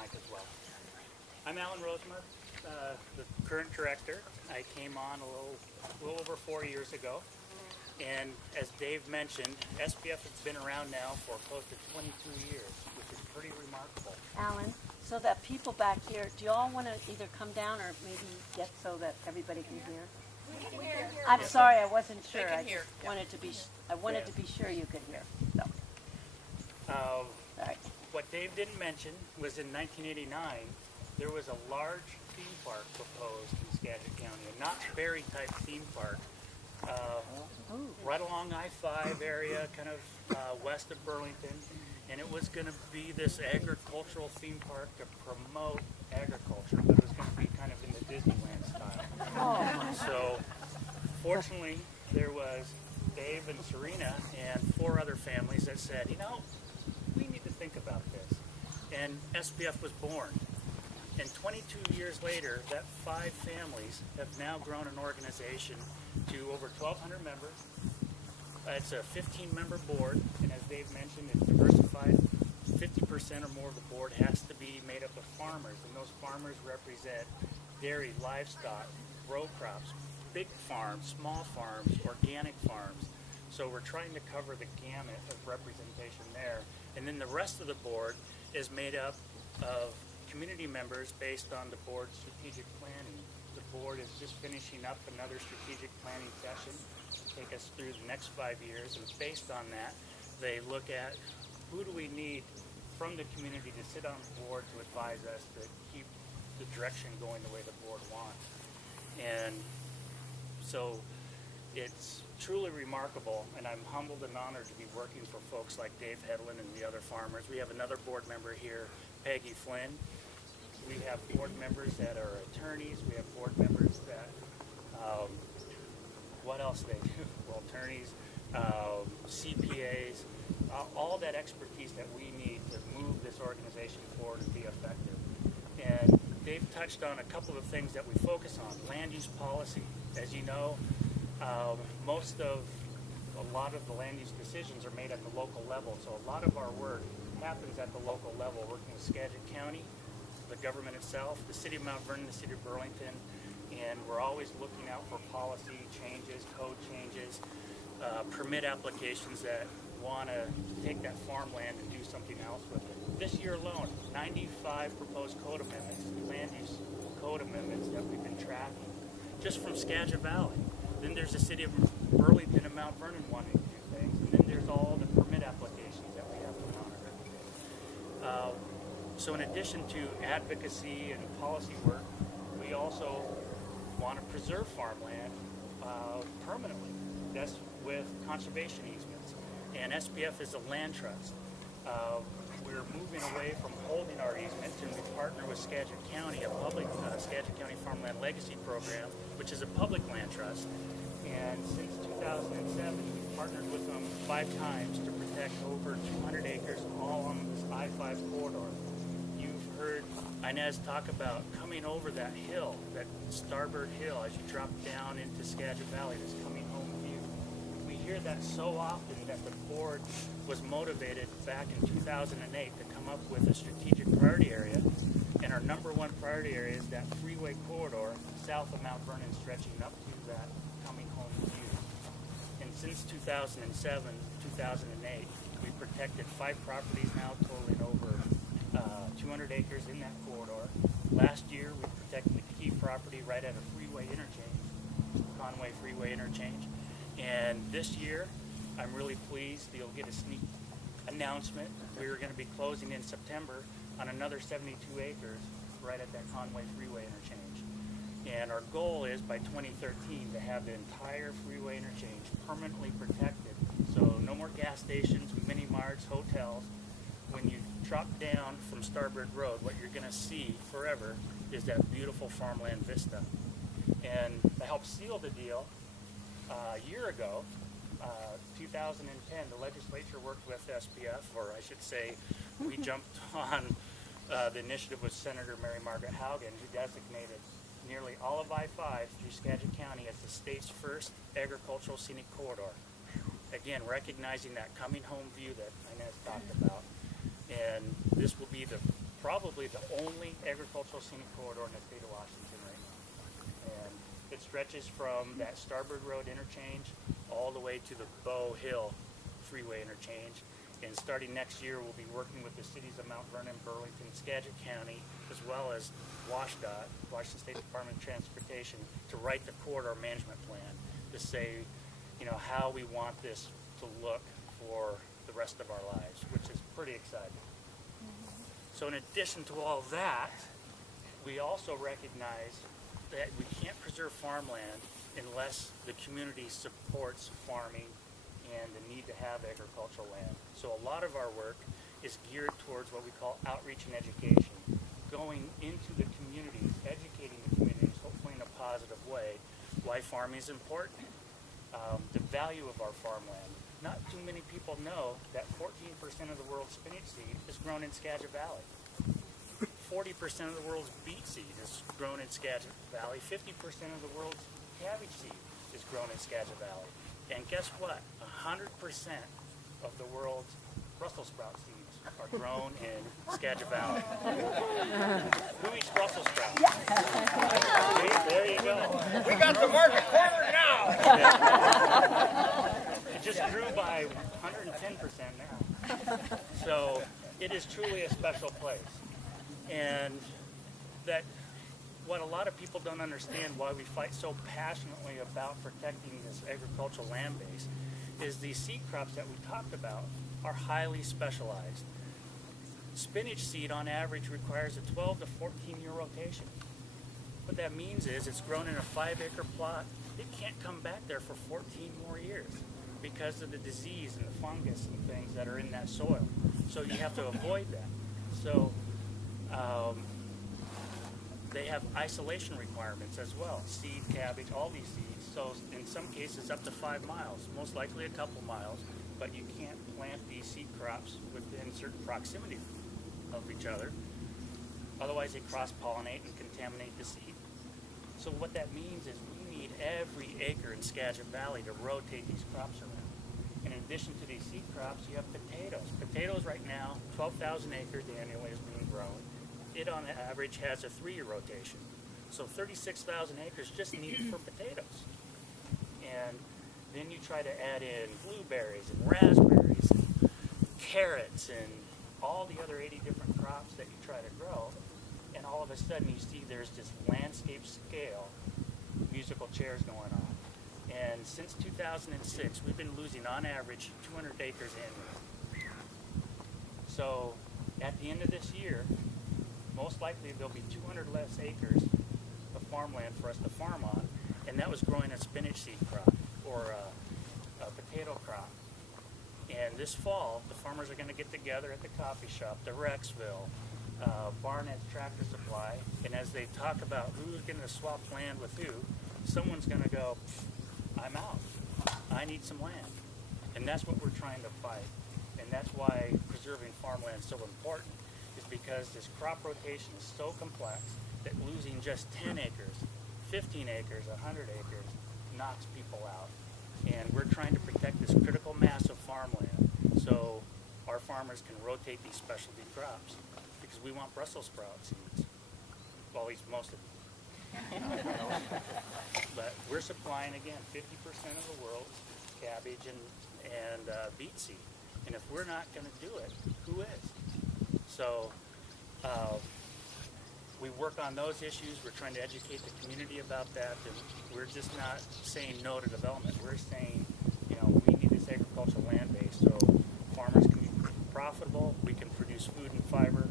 mic as well. I'm Alan Rozema, the current director. I came on a little over 4 years ago. And as Dave mentioned, SPF has been around now for close to 22 years, which is pretty remarkable. Alan, so that people back here, do you all want to either come down or maybe get so that everybody can hear? I'm sorry, I wasn't sure. I just wanted to be. I wanted to be sure you could hear. So. Right. What Dave didn't mention was in 1989, there was a large theme park proposed in Skagit County, a not berry type theme park, right along I-5 area, kind of west of Burlington, and it was going to be this agricultural theme park to promote agriculture, but it was going to be kind of in the Disneyland style. So, fortunately, there was Dave and Serena and 4 other families that said, you know, we need to think about this. And SPF was born. And 22 years later, that 5 families have now grown an organization to over 1,200 members. It's a 15-member board, and as Dave mentioned, it's diversified. 50% or more of the board has to be made up of farmers, and those farmers represent dairy, livestock, row crops, big farms, small farms, organic farms. So we're trying to cover the gamut of representation there. And then the rest of the board is made up of community members based on the board's strategic planning. The board is just finishing up another strategic planning session to take us through the next 5 years, and based on that, they look at who do we need from the community to sit on the board to advise us to keep the direction going the way the board wants. And so it's truly remarkable, and I'm humbled and honored to be working for folks like Dave Hedlund and the other farmers. We have another board member here, Peggy Flynn. We have board members that are attorneys. We have board members that, what else they do? Well, attorneys, CPAs, all that expertise that we need to move this organization forward and be effective. And Dave touched on a couple of things that we focus on. Land use policy. As you know, a lot of the land use decisions are made at the local level, so a lot of our work happens at the local level, working with Skagit County, the government itself, the city of Mount Vernon, the city of Burlington, and we're always looking out for policy changes, code changes, permit applications that want to take that farmland and do something else with it. This year alone, 95 proposed code amendments, land use code amendments that we've been tracking, just from Skagit Valley. Then there's the city of Burlington and Mount Vernon wanting to do things, and then there's all the permit applications that we have to monitor. So in addition to advocacy and policy work, we also want to preserve farmland permanently. That's with conservation easements. And SPF is a land trust. We're moving away from holding our easements, and we partner with Skagit County, a public Skagit County Farmland Legacy Program, which is a public land trust. And since 2007, we've partnered with them 5 times to protect over 200 acres all on this I-5 corridor. You've heard Inez talk about coming over that hill, that starboard hill, as you drop down into Skagit Valley, this coming home view. We hear that so often that the board was motivated back in 2008 to come up with a strategic priority area, and our #1 priority area is that freeway corridor south of Mount Vernon, stretching up to that coming home view. And since 2007, 2008, we protected 5 properties now totaling over 200 acres in that corridor. Last year, we protected the key property right at a freeway interchange, Conway Freeway Interchange. And this year, I'm really pleased you'll get a sneak announcement. We're going to be closing in September on another 72 acres right at that Conway Freeway Interchange. And our goal is by 2013 to have the entire freeway interchange permanently protected. So no more gas stations, mini marts, hotels. When you drop down from Starboard Road, what you're going to see forever is that beautiful farmland vista. And to help seal the deal, a year ago, 2010, the legislature worked with SPF, or I should say, we jumped on the initiative with Senator Mary Margaret Haugen, who designated nearly all of I-5 through Skagit County as the state's first agricultural scenic corridor. Again, recognizing that coming home view that Inez talked about. And this will be the probably the only agricultural scenic corridor in the state of Washington right now. And it stretches from that Starboard Road interchange all the way to the Bow Hill Freeway interchange. And starting next year, we'll be working with the cities of Mount Vernon, Burlington, Skagit County, as well as WSDOT, Washington State Department of Transportation, to write the corridor management plan to say, you know, how we want this to look for the rest of our lives, which is pretty exciting. So in addition to all that, we also recognize that we can't preserve farmland unless the community supports farming and the need to have agricultural land. So a lot of our work is geared towards what we call outreach and education, going into the communities, educating the communities, hopefully in a positive way, why farming is important, the value of our farmland. Not too many people know that 14% of the world's spinach seed is grown in Skagit Valley. 40% of the world's beet seed is grown in Skagit Valley. 50% of the world's cabbage seed is grown in Skagit Valley. And guess what? 100% of the world's Brussels sprout seeds are grown in Skagit Valley. Who eats Brussels sprouts? See, there you go. We got the market cornered now. It just grew by 110% now. So it is truly a special place. And that what a lot of people don't understand why we fight so passionately about protecting this agricultural land base is these seed crops that we talked about are highly specialized. Spinach seed on average requires a 12 to 14-year rotation. What that means is it's grown in a 5-acre plot. It can't come back there for 14 more years because of the disease and the fungus and things that are in that soil. So you have to avoid that. So they have isolation requirements as well. Seed, cabbage, all these seeds. So in some cases up to 5 miles, most likely a couple miles, but you can't plant these seed crops within certain proximity of each other. Otherwise they cross-pollinate and contaminate the seed. So what that means is we need every acre in Skagit Valley to rotate these crops around. In addition to these seed crops, you have potatoes. Potatoes right now, 12,000 acres annually is being grown. It on average has a 3-year rotation. So 36,000 acres just needed for potatoes. And then you try to add in blueberries and raspberries and carrots and all the other 80 different crops that you try to grow. And all of a sudden you see there's this landscape scale musical chairs going on. And since 2006, we've been losing on average 200 acres annually. So at the end of this year, most likely there'll be 200 less acres of farmland for us to farm on, and that was growing a spinach seed crop or a potato crop. And this fall, the farmers are going to get together at the coffee shop, the Rexville, Barnett's Tractor Supply, and as they talk about who's going to swap land with who, someone's going to go, I'm out. I need some land. And that's what we're trying to fight. And that's why preserving farmland is so important, is because this crop rotation is so complex that losing just 10 acres, 15 acres, 100 acres knocks people out. And we're trying to protect this critical mass of farmland so our farmers can rotate these specialty crops, because we want Brussels sprout seeds. Well, at least most of them. But we're supplying, again, 50% of the world's cabbage and beet seed. And if we're not going to do it, who is? So we work on those issues. We're trying to educate the community about that. And we're just not saying no to development. We're saying, you know, we need this agricultural land base so farmers can be profitable. We can produce food and fiber